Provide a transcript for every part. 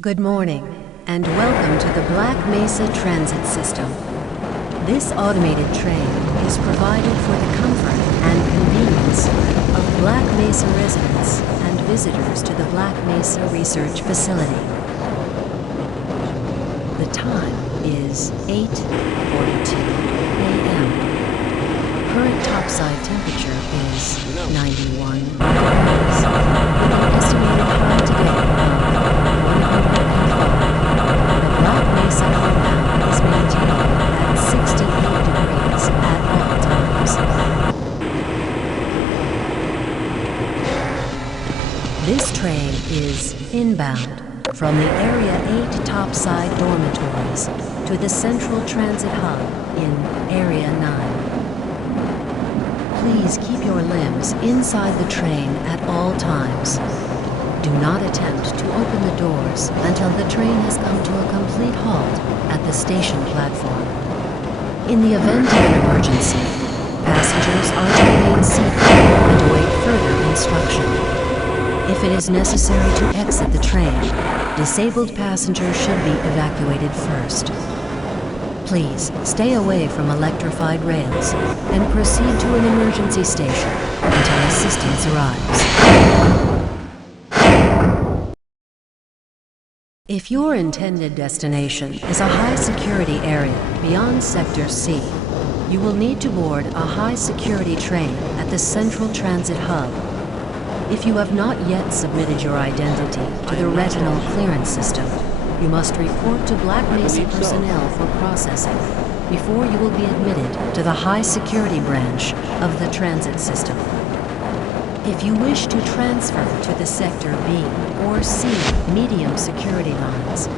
Good morning, and welcome to the Black Mesa Transit System. This automated train is provided for the comfort and convenience of Black Mesa residents and visitors to the Black Mesa Research Facility. The time is 8:42 a.m. Current topside temperature is 91 degrees, with an estimated high today of 105. The Black Mesa compound is maintained at 68 degrees at all times. This train is inbound from the Area 8 topside dormitories to the Central Transit Hub in Area 9. Please keep your limbs inside the train at all times. Do not attempt to open the doors until the train has come to a complete halt at the station platform. In the event of an emergency, passengers are to remain seated and await further instruction. If it is necessary to exit the train, disabled passengers should be evacuated first. Please stay away from electrified rails and proceed to an emergency station until assistance arrives. If your intended destination is a high-security area beyond Sector C, you will need to board a high-security train at the Central Transit Hub. If you have not yet submitted your identity to the retinal clearance system, you must report to Black Mesa personnel for processing before you will be admitted to the high-security branch of the transit system. If you wish to transfer to the Sector B or C medium security lines,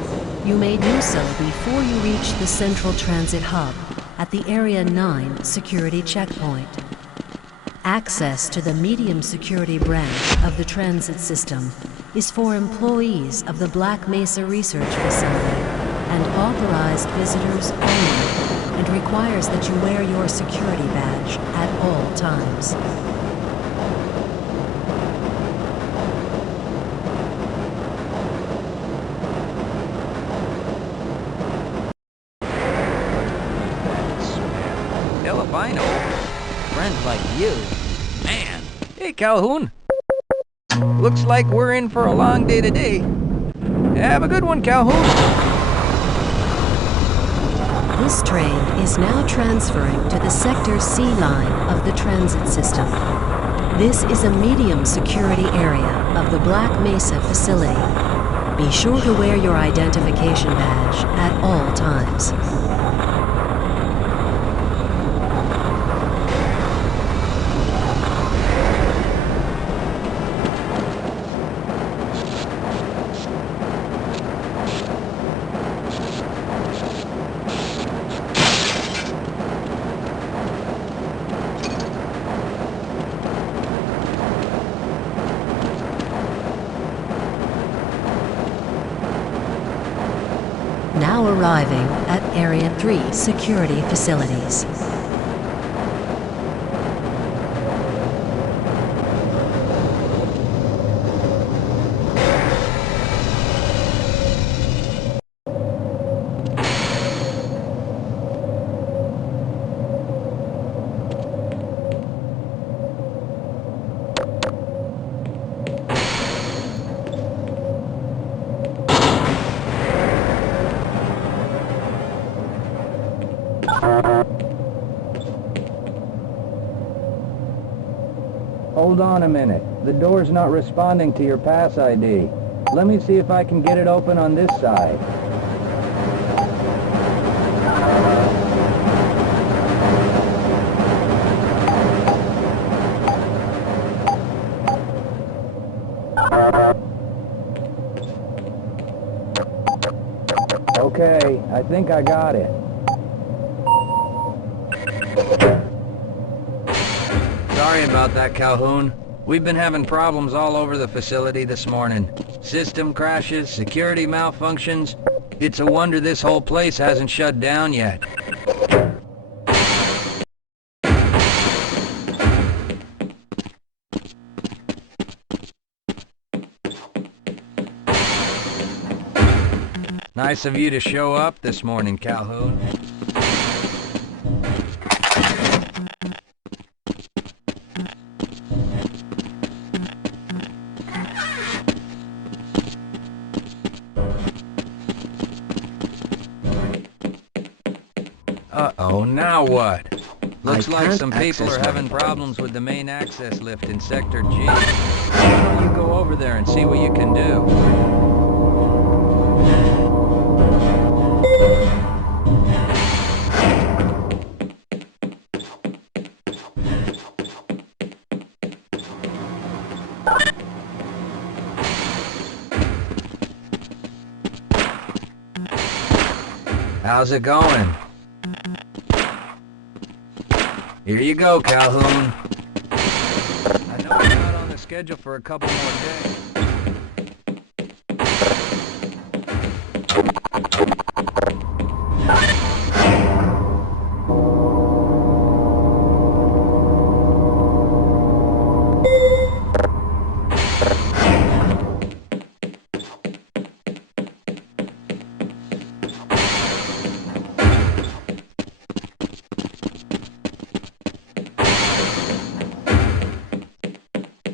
you may do so before you reach the Central Transit Hub at the Area 9 security checkpoint. Access to the medium security branch of the transit system is for employees of the Black Mesa Research Facility and authorized visitors only, and requires that you wear your security badge at all times. Albino? Friend like you? Man! Hey, Calhoun! Looks like we're in for a long day today. Have a good one, Calhoun! This train is now transferring to the Sector C line of the transit system. This is a medium security area of the Black Mesa facility. Be sure to wear your identification badge at all times. Now arriving at Area 3 security facilities. Hold on a minute. The door's not responding to your pass ID. Let me see if I can get it open on this side. Okay, I think I got it. Sorry about that, Calhoun. We've been having problems all over the facility this morning. System crashes, security malfunctions. It's a wonder this whole place hasn't shut down yet. Nice of you to show up this morning, Calhoun. Uh-oh, now what? Looks like some people are having problems with the main access lift in Sector G. Why don't you go over there and see what you can do? How's it going? Here you go, Calhoun. I know we're not on the schedule for a couple more days.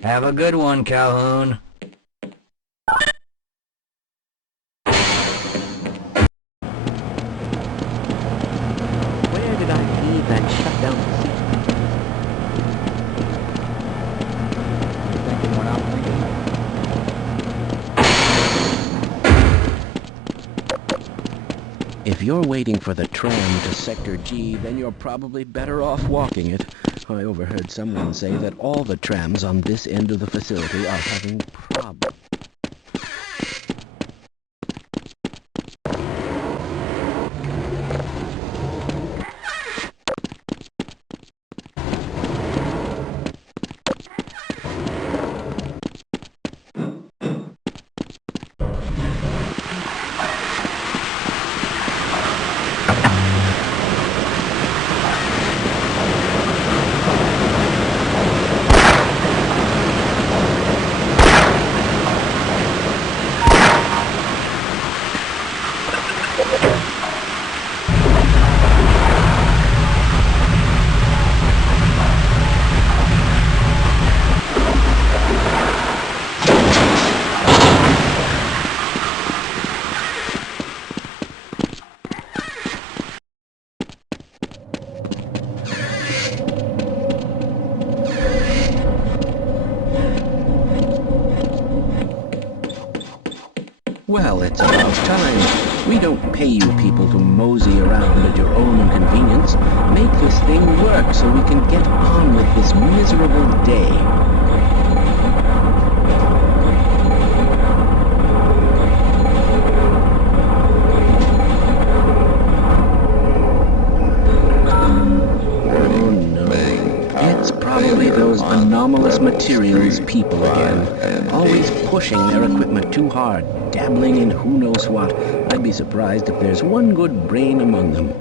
Have a good one, Calhoun. Where did I leave that shutdown seat? You're thinking what I'm thinking? If you're waiting for the tram to Sector G, then you're probably better off walking it. I overheard someone say that all the trams on this end of the facility are having problems. Well, it's about time. We don't pay you people to mosey around at your own convenience. Make this thing work so we can get on with this miserable day. Oh no. It's probably those anomalous materials people again. Always pushing their equipment too hard. Dabbling in who knows what. I'd be surprised if there's one good brain among them.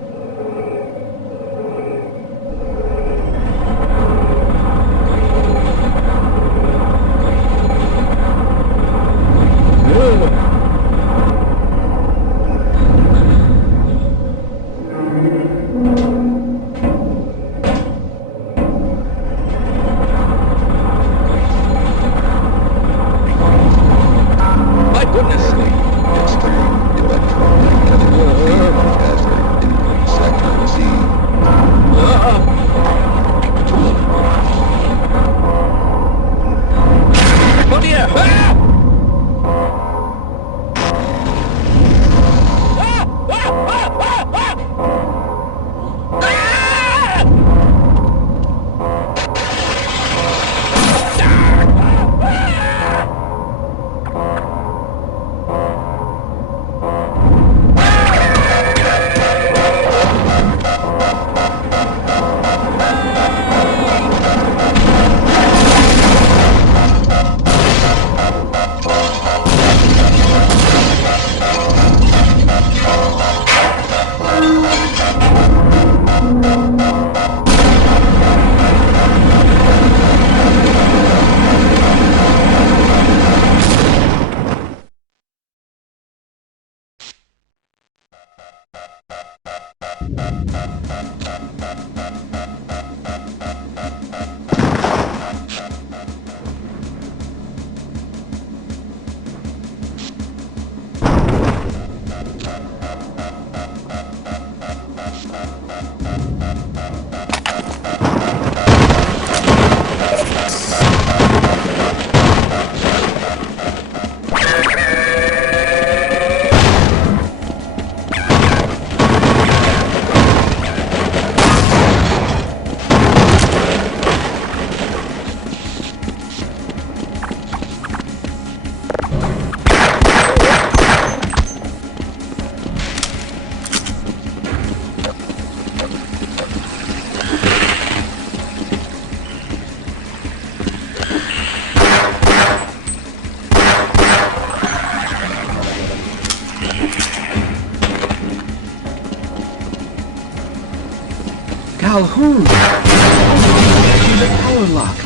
Calhoun! Oh, the power lock!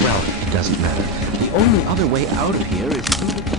Well, it doesn't matter. The only other way out of here is through the...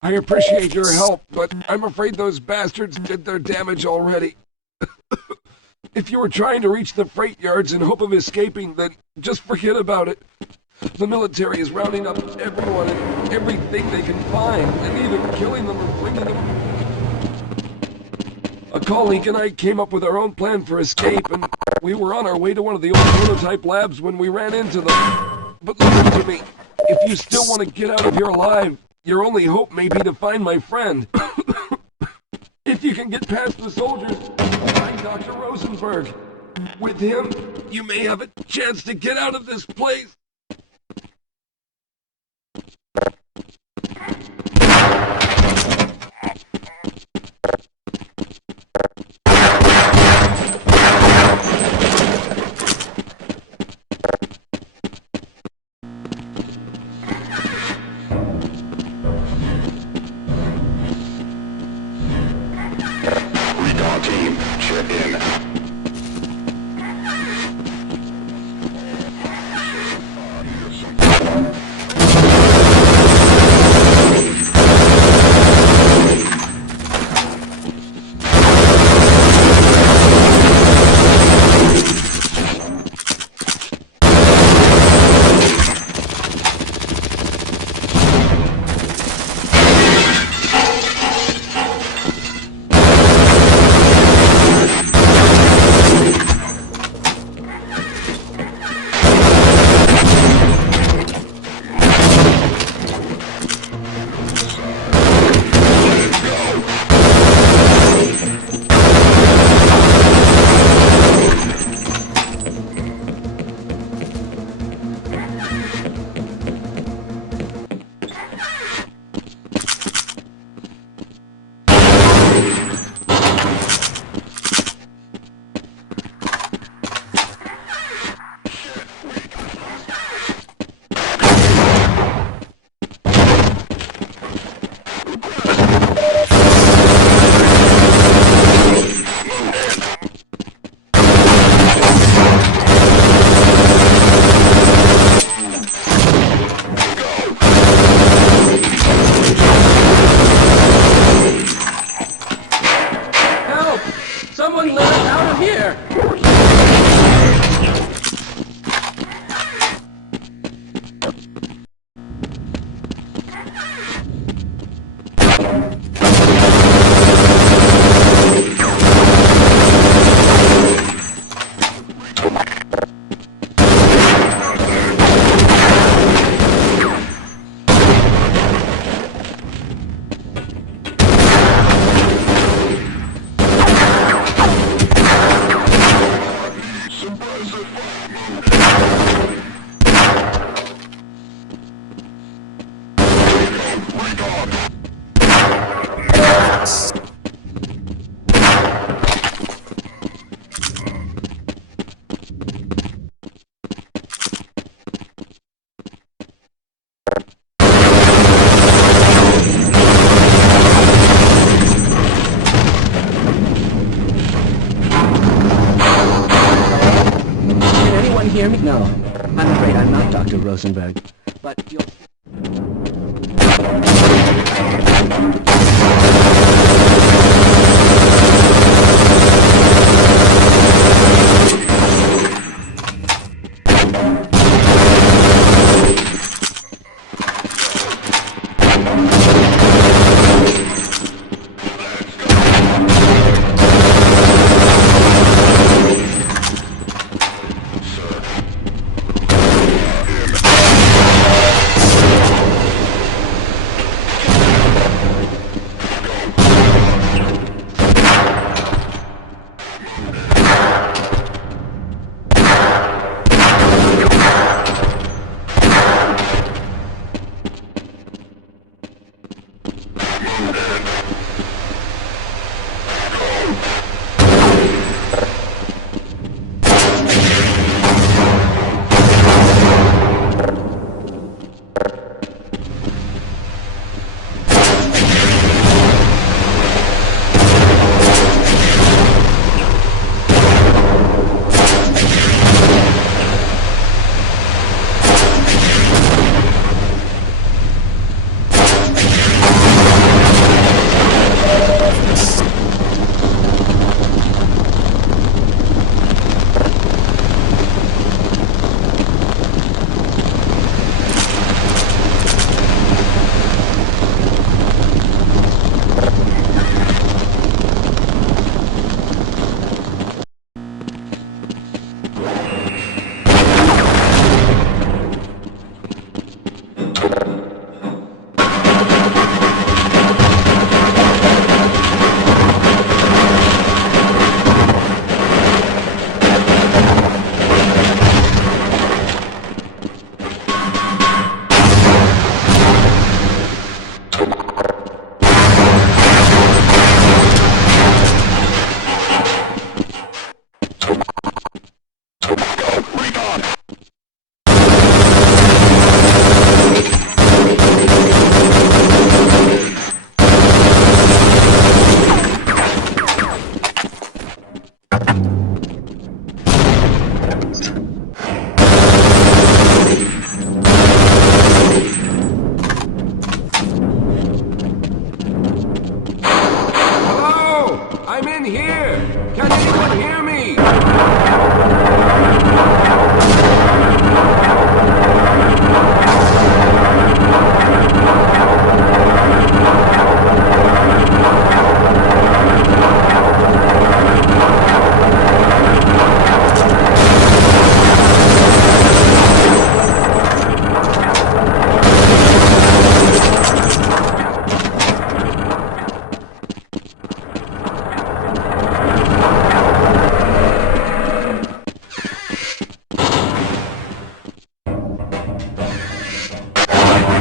I appreciate your help, but I'm afraid those bastards did their damage already. If you were trying to reach the freight yards in hope of escaping, then just forget about it. The military is rounding up everyone and everything they can find, and either killing them or bringing them. A colleague and I came up with our own plan for escape, and we were on our way to one of the old prototype labs when we ran into them. But listen to me, if you still want to get out of here alive, your only hope may be to find my friend. If you can get past the soldiers, find Dr. Rosenberg. With him, you may have a chance to get out of this place. Recon team, check in. Someone let us out of here! Hear me? No, I'm afraid I'm not Dr. Rosenberg, but you'll... here! Can anyone hear me?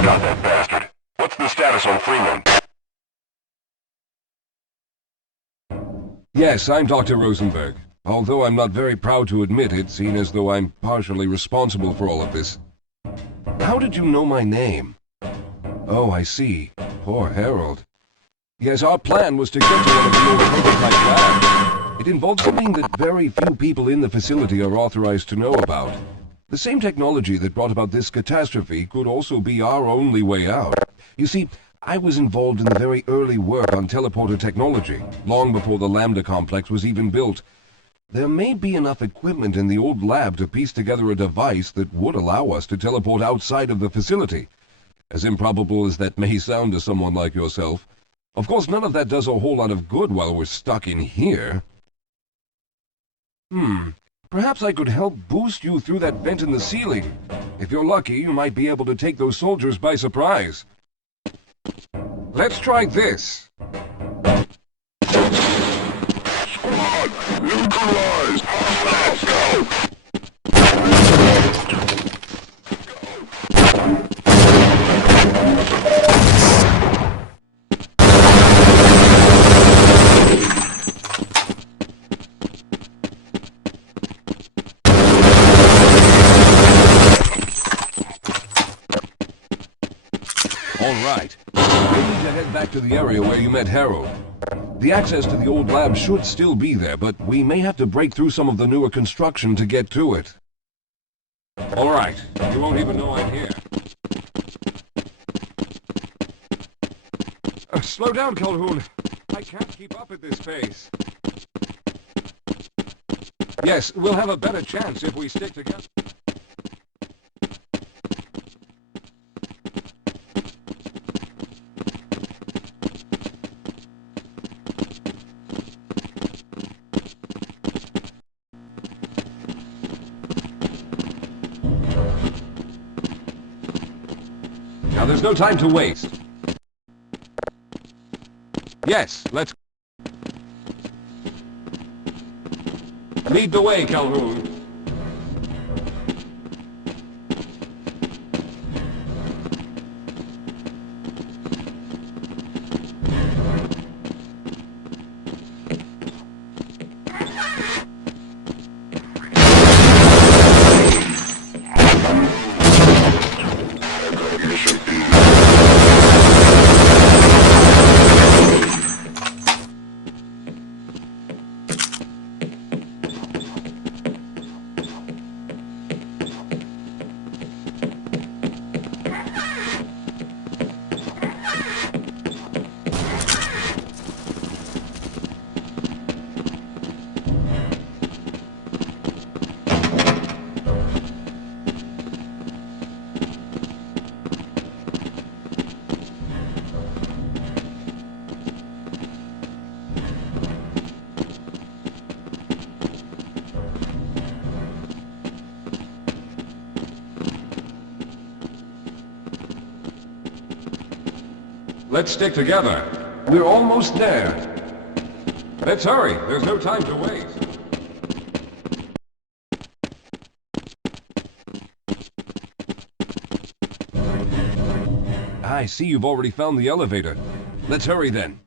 Got that bastard. What's the status on Freeman? Yes, I'm Dr. Rosenberg. Although I'm not very proud to admit it, seeing as though I'm partially responsible for all of this. How did you know my name? Oh, I see. Poor Harold. Yes, our plan was to get to one of the old prototype labs. It involved something that very few people in the facility are authorized to know about. The same technology that brought about this catastrophe could also be our only way out. You see, I was involved in the very early work on teleporter technology, long before the Lambda complex was even built. There may be enough equipment in the old lab to piece together a device that would allow us to teleport outside of the facility. As improbable as that may sound to someone like yourself. Of course, none of that does a whole lot of good while we're stuck in here. Perhaps I could help boost you through that vent in the ceiling. If you're lucky, you might be able to take those soldiers by surprise. Let's try this. Squad, neutralized! Let's go! All right. We need to head back to the area where you met Harold. The access to the old lab should still be there, but we may have to break through some of the newer construction to get to it. All right. You won't even know I'm here. Slow down, Calhoun. I can't keep up at this pace. Yes, we'll have a better chance if we stick together. Now there's no time to waste. Yes, let's... Lead the way, Calhoun. Let's stick together. We're almost there. Let's hurry. There's no time to waste. I see you've already found the elevator. Let's hurry then.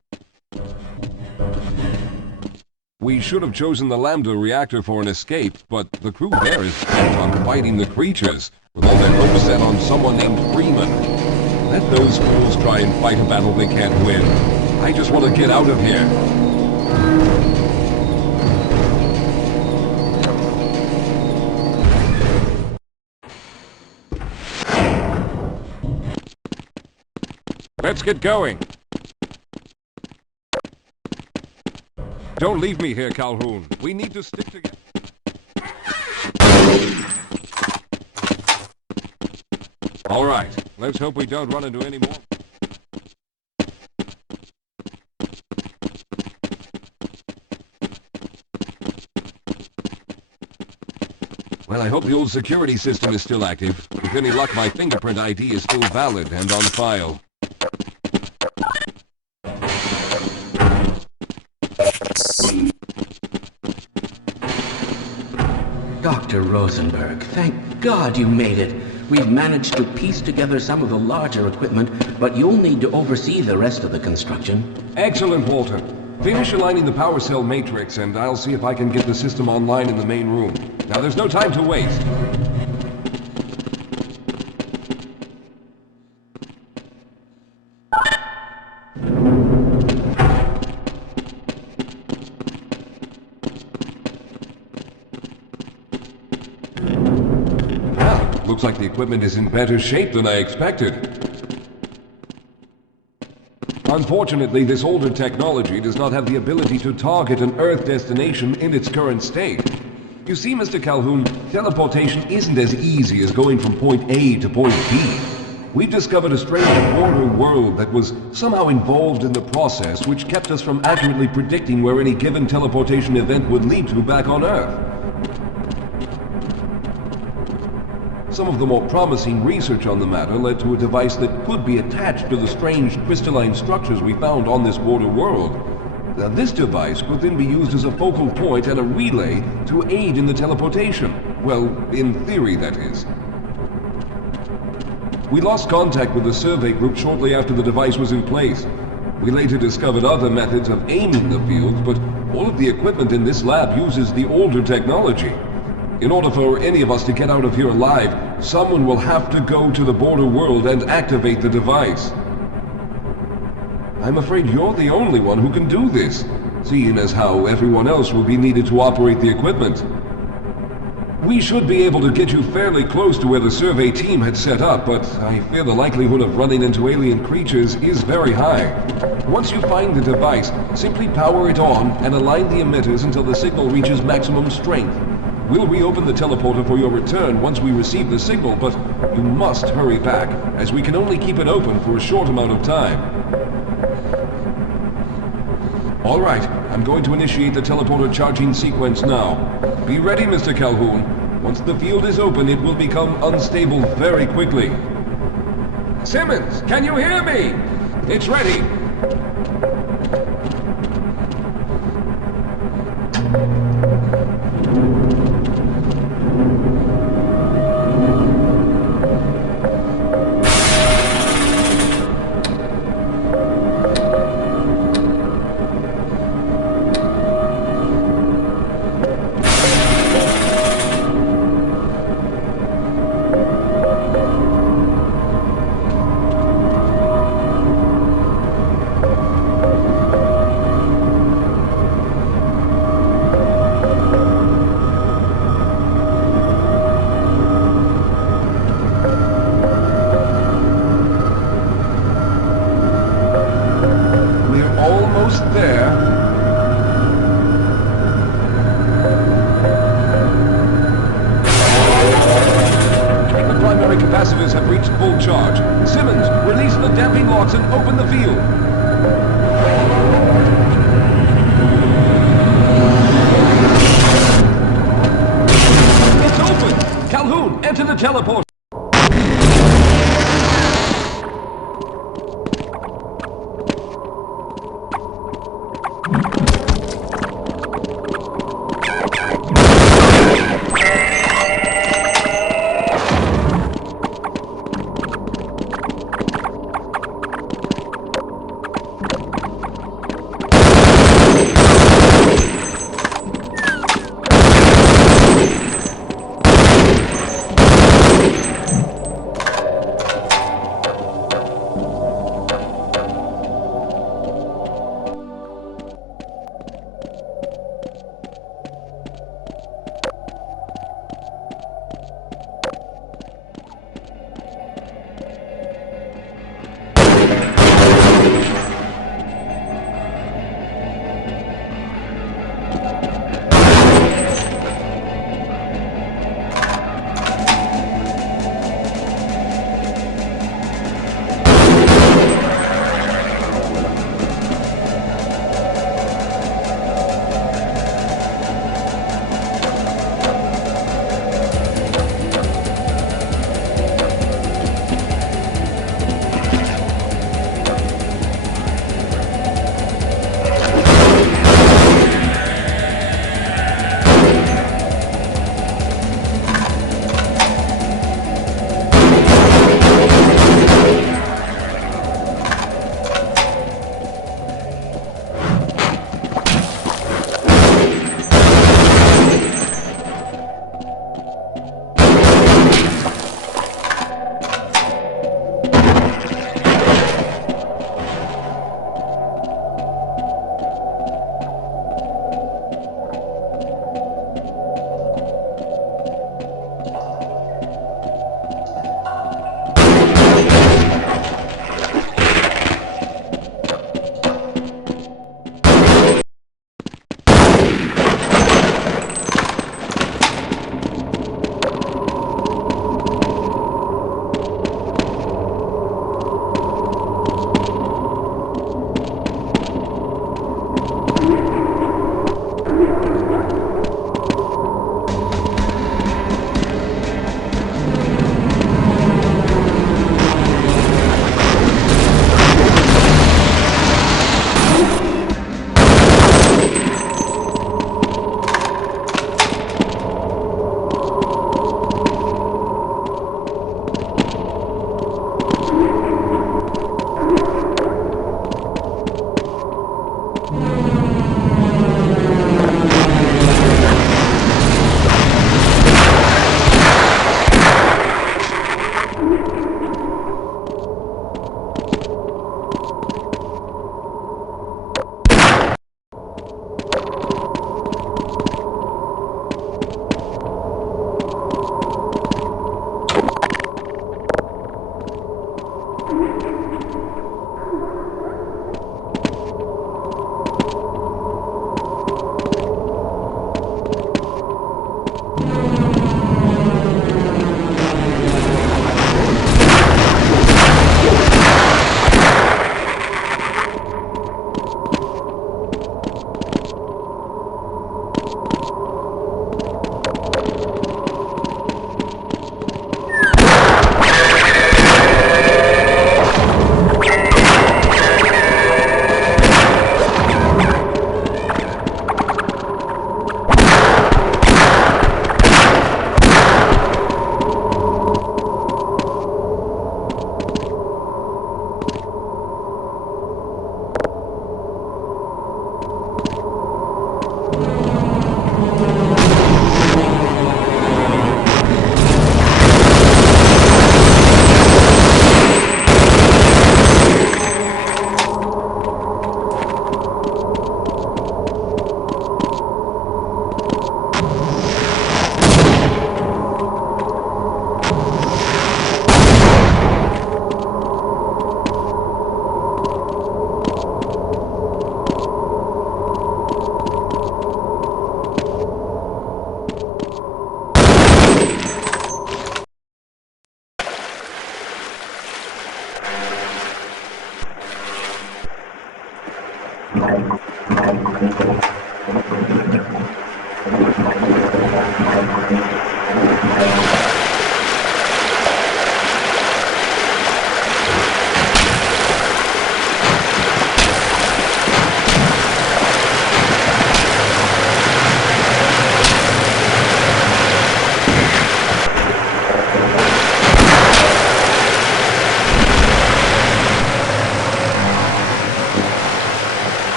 We should have chosen the Lambda reactor for an escape, but the crew there is bent on fighting the creatures, with all their hopes set on someone named Freeman. Let those fools try and fight a battle they can't win. I just want to get out of here. Let's get going. Don't leave me here, Calhoun. We need to stick together. All right. Let's hope we don't run into any more. Well, I hope the old security system is still active. With any luck, my fingerprint ID is still valid and on file. Dr. Rosenberg, thank God you made it. We've managed to piece together some of the larger equipment, but you'll need to oversee the rest of the construction. Excellent, Walter. Finish aligning the power cell matrix, and I'll see if I can get the system online in the main room. Now, there's no time to waste. Well, looks like the equipment is in better shape than I expected. Unfortunately, this older technology does not have the ability to target an Earth destination in its current state. You see, Mr. Calhoun, teleportation isn't as easy as going from point A to point B. We've discovered a strange border world that was somehow involved in the process, which kept us from accurately predicting where any given teleportation event would lead to back on Earth. Some of the more promising research on the matter led to a device that could be attached to the strange crystalline structures we found on this border world. This device could then be used as a focal point and a relay to aid in the teleportation. Well, in theory, that is. We lost contact with the survey group shortly after the device was in place. We later discovered other methods of aiming the fields, but all of the equipment in this lab uses the older technology. In order for any of us to get out of here alive, someone will have to go to the border world and activate the device. I'm afraid you're the only one who can do this, seeing as how everyone else will be needed to operate the equipment. We should be able to get you fairly close to where the survey team had set up, but I fear the likelihood of running into alien creatures is very high. Once you find the device, simply power it on and align the emitters until the signal reaches maximum strength. We'll reopen the teleporter for your return once we receive the signal, but you must hurry back, as we can only keep it open for a short amount of time. All right, I'm going to initiate the teleporter charging sequence now. Be ready, Mr. Calhoun. Once the field is open, it will become unstable very quickly. Simmons, can you hear me? It's ready. Capacitors have reached full charge. Simmons, release the damping locks and open the field. It's open! Calhoun, enter the teleporter.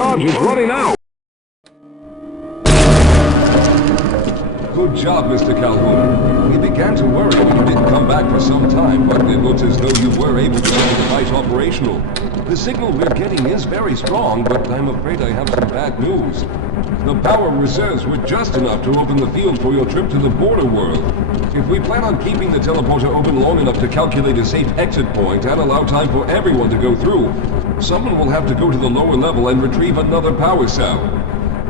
charge is running out. Good job, Mr. Calhoun. We began to worry when you didn't come back for some time, but it looks as though you were able to get the device operational. The signal we're getting is very strong, but I'm afraid I have some bad news. The power reserves were just enough to open the field for your trip to the border world. If we plan on keeping the teleporter open long enough to calculate a safe exit point and allow time for everyone to go through, someone will have to go to the lower level and retrieve another power cell.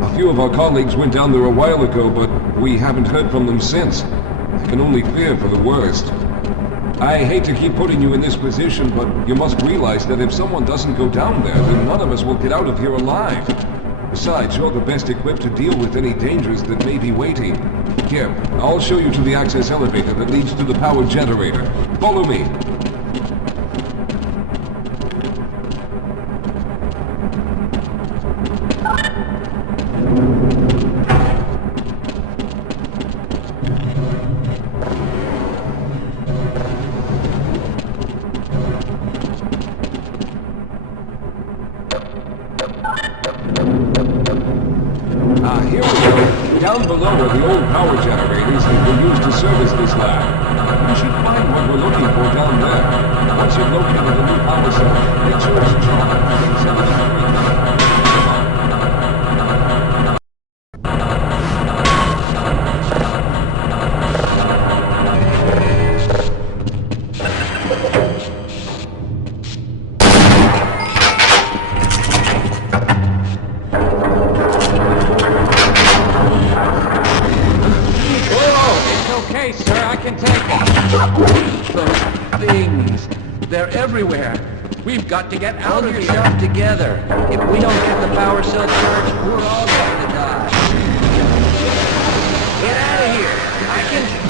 A few of our colleagues went down there a while ago, but we haven't heard from them since. I can only fear for the worst. I hate to keep putting you in this position, but you must realize that if someone doesn't go down there, then none of us will get out of here alive. Besides, you're the best equipped to deal with any dangers that may be waiting. Here, I'll show you to the access elevator that leads to the power generator. Follow me. Here we go. Down below are the old power generators that were used to service this lab. We should find what we're looking for down there. Once you've located the new power cell, make sure it's charged and send it to me. Okay, sir, I can take it. Those things. They're everywhere. We've got to get out Hold of here. yourself together. If we don't get the power cell charged, we're all going to die. Get out of here. I can...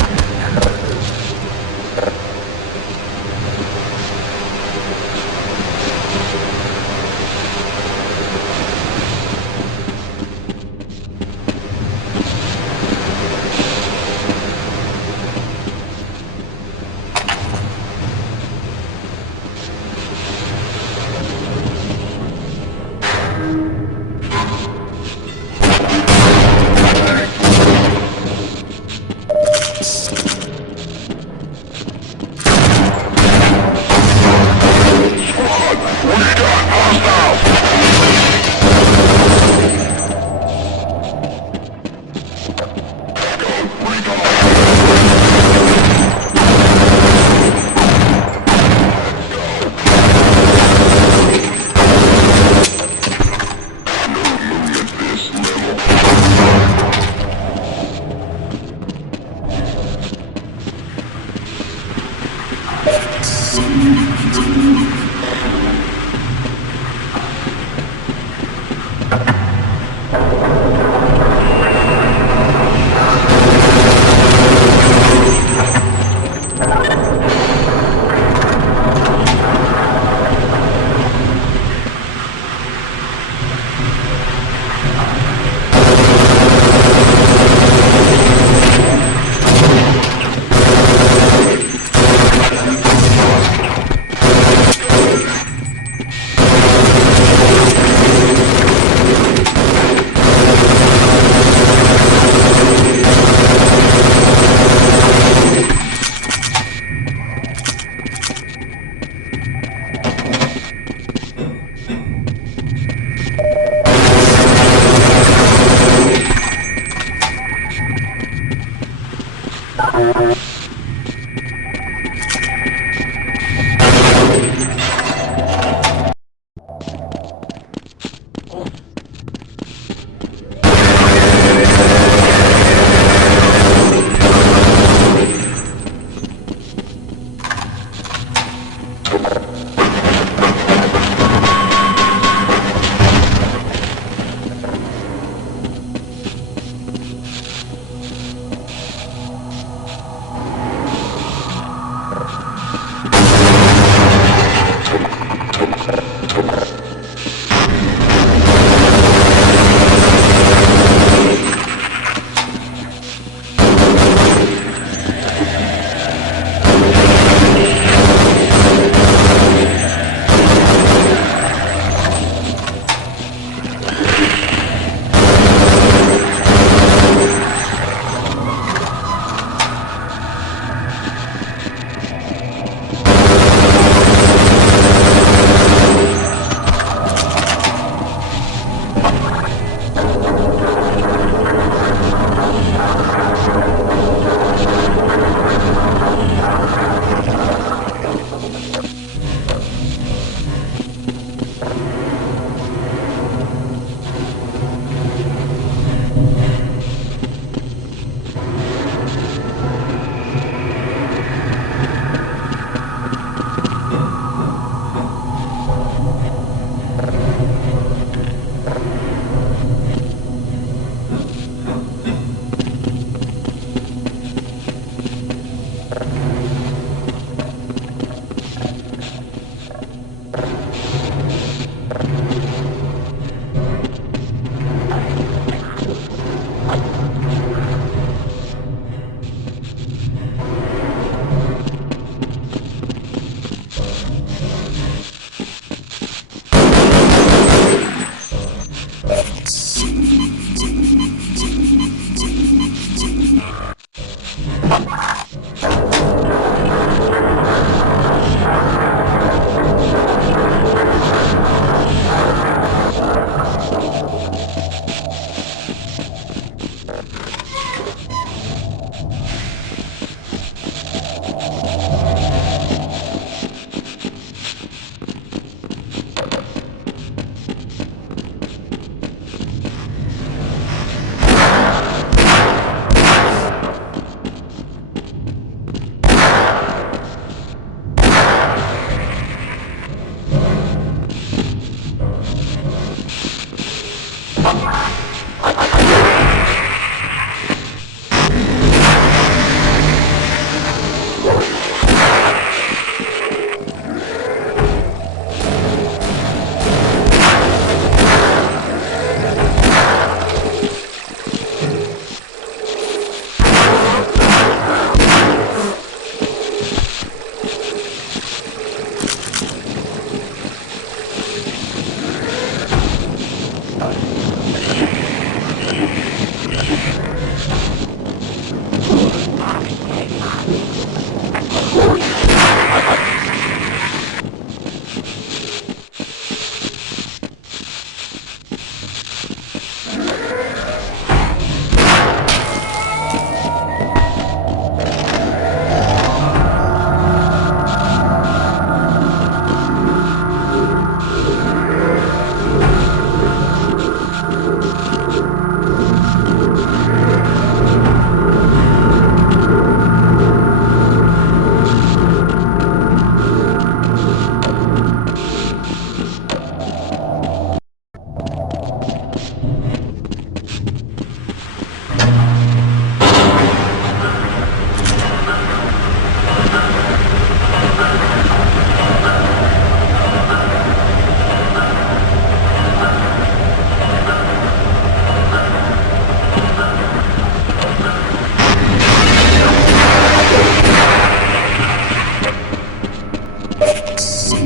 I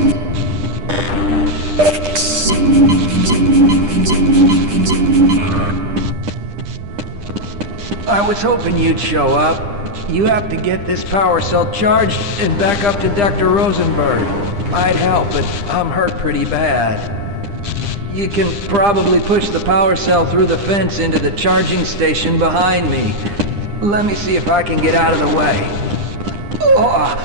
was hoping you'd show up. You have to get this power cell charged and back up to Dr. Rosenberg. I'd help, but I'm hurt pretty bad. You can probably push the power cell through the fence into the charging station behind me. Let me see if I can get out of the way. Oh.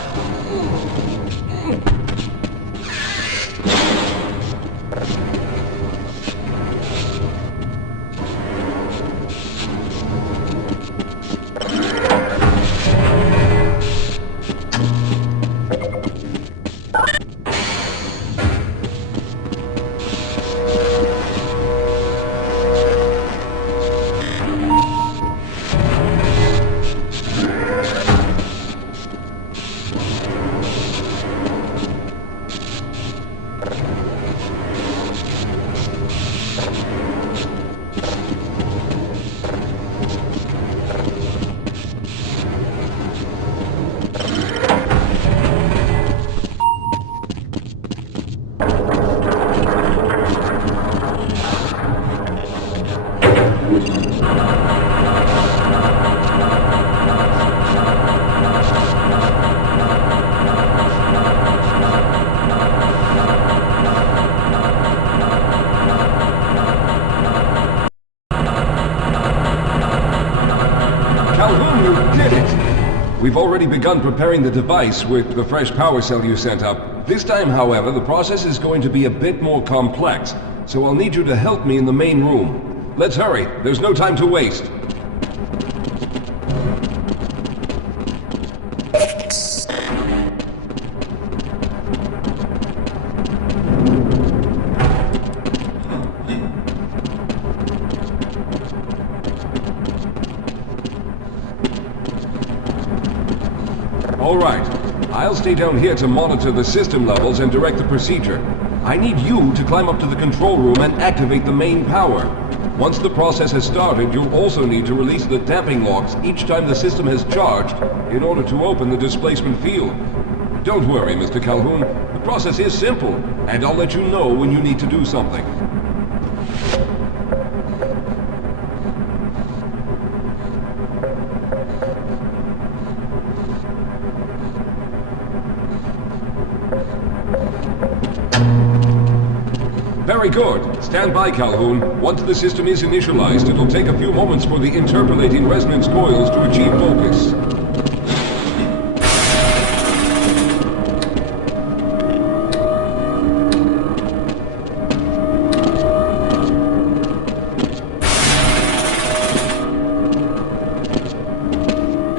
We've already begun preparing the device with the fresh power cell you sent up. This time, however, the process is going to be a bit more complex, so I'll need you to help me in the main room. Let's hurry, there's no time to waste. All right. I'll stay down here to monitor the system levels and direct the procedure. I need you to climb up to the control room and activate the main power. Once the process has started, you'll also need to release the damping locks each time the system has charged in order to open the displacement field. Don't worry, Mr. Calhoun. The process is simple, and I'll let you know when you need to do something. Very good. Stand by, Calhoun. Once the system is initialized, it'll take a few moments for the interpolating resonance coils to achieve focus.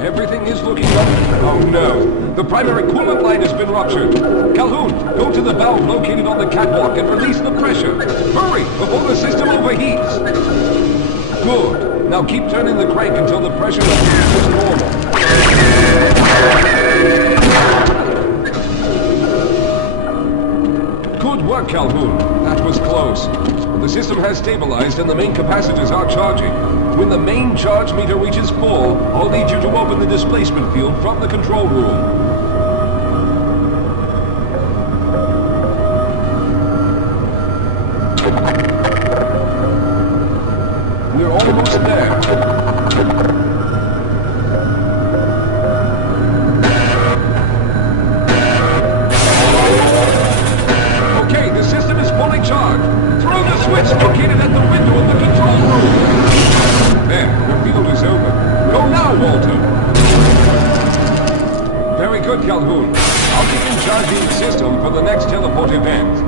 Everything is looking up. Oh no! The primary coolant line has been ruptured. Calhoun, go to the valve located on the catwalk and release the pressure. Hurry, before the system overheats. Good. Now keep turning the crank until the pressure is normal. Good work, Calhoun. That was close. The system has stabilized and the main capacitors are charging. When the main charge meter reaches full, I'll need you to open the displacement field from the control room. We're almost there. Okay, the system is fully charged. Throw the switch located at the window of the control room. There, the field is open. Go now, Walter. Very good, Calhoun. I'll begin charging the system for the next teleport event.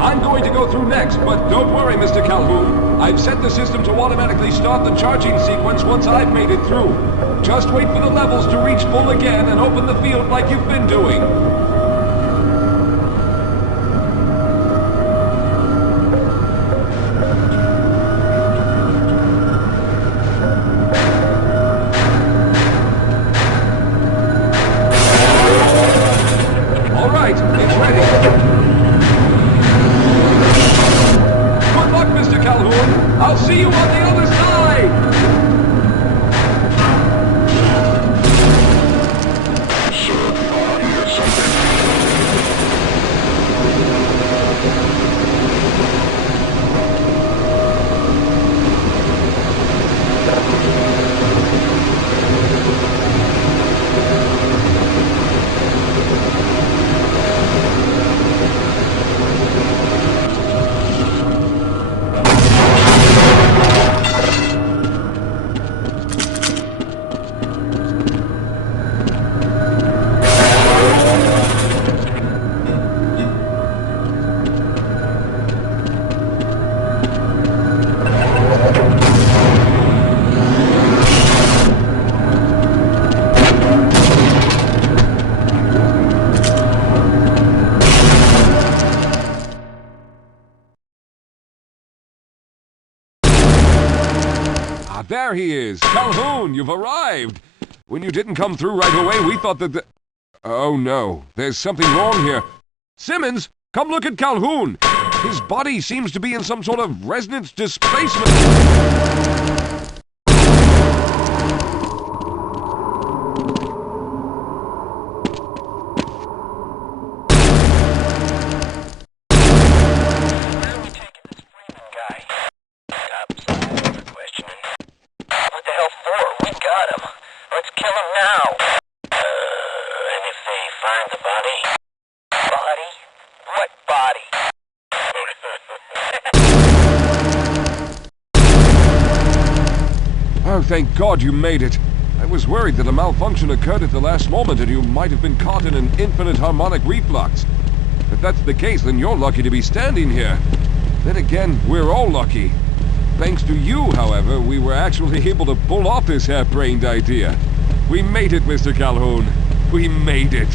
I'm going to go through next. but don't worry, Mr. Calhoun. I've set the system to automatically start the charging sequence once I've made it through. Just wait for the levels to reach full again and open the field like you've been doing. All right, it's ready. Good luck, Mr. Calhoun. I'll see you on the other side. There he is. Calhoun, you've arrived. When you didn't come through right away, we thought that Oh no, there's something wrong here. Simmons, come look at Calhoun. His body seems to be in some sort of resonance displacement. Oh, thank God you made it. I was worried that a malfunction occurred at the last moment and you might have been caught in an infinite harmonic reflux. If that's the case, then you're lucky to be standing here. Then again, we're all lucky. Thanks to you, however, we were actually able to pull off this harebrained idea. We made it, Mr. Calhoun. We made it.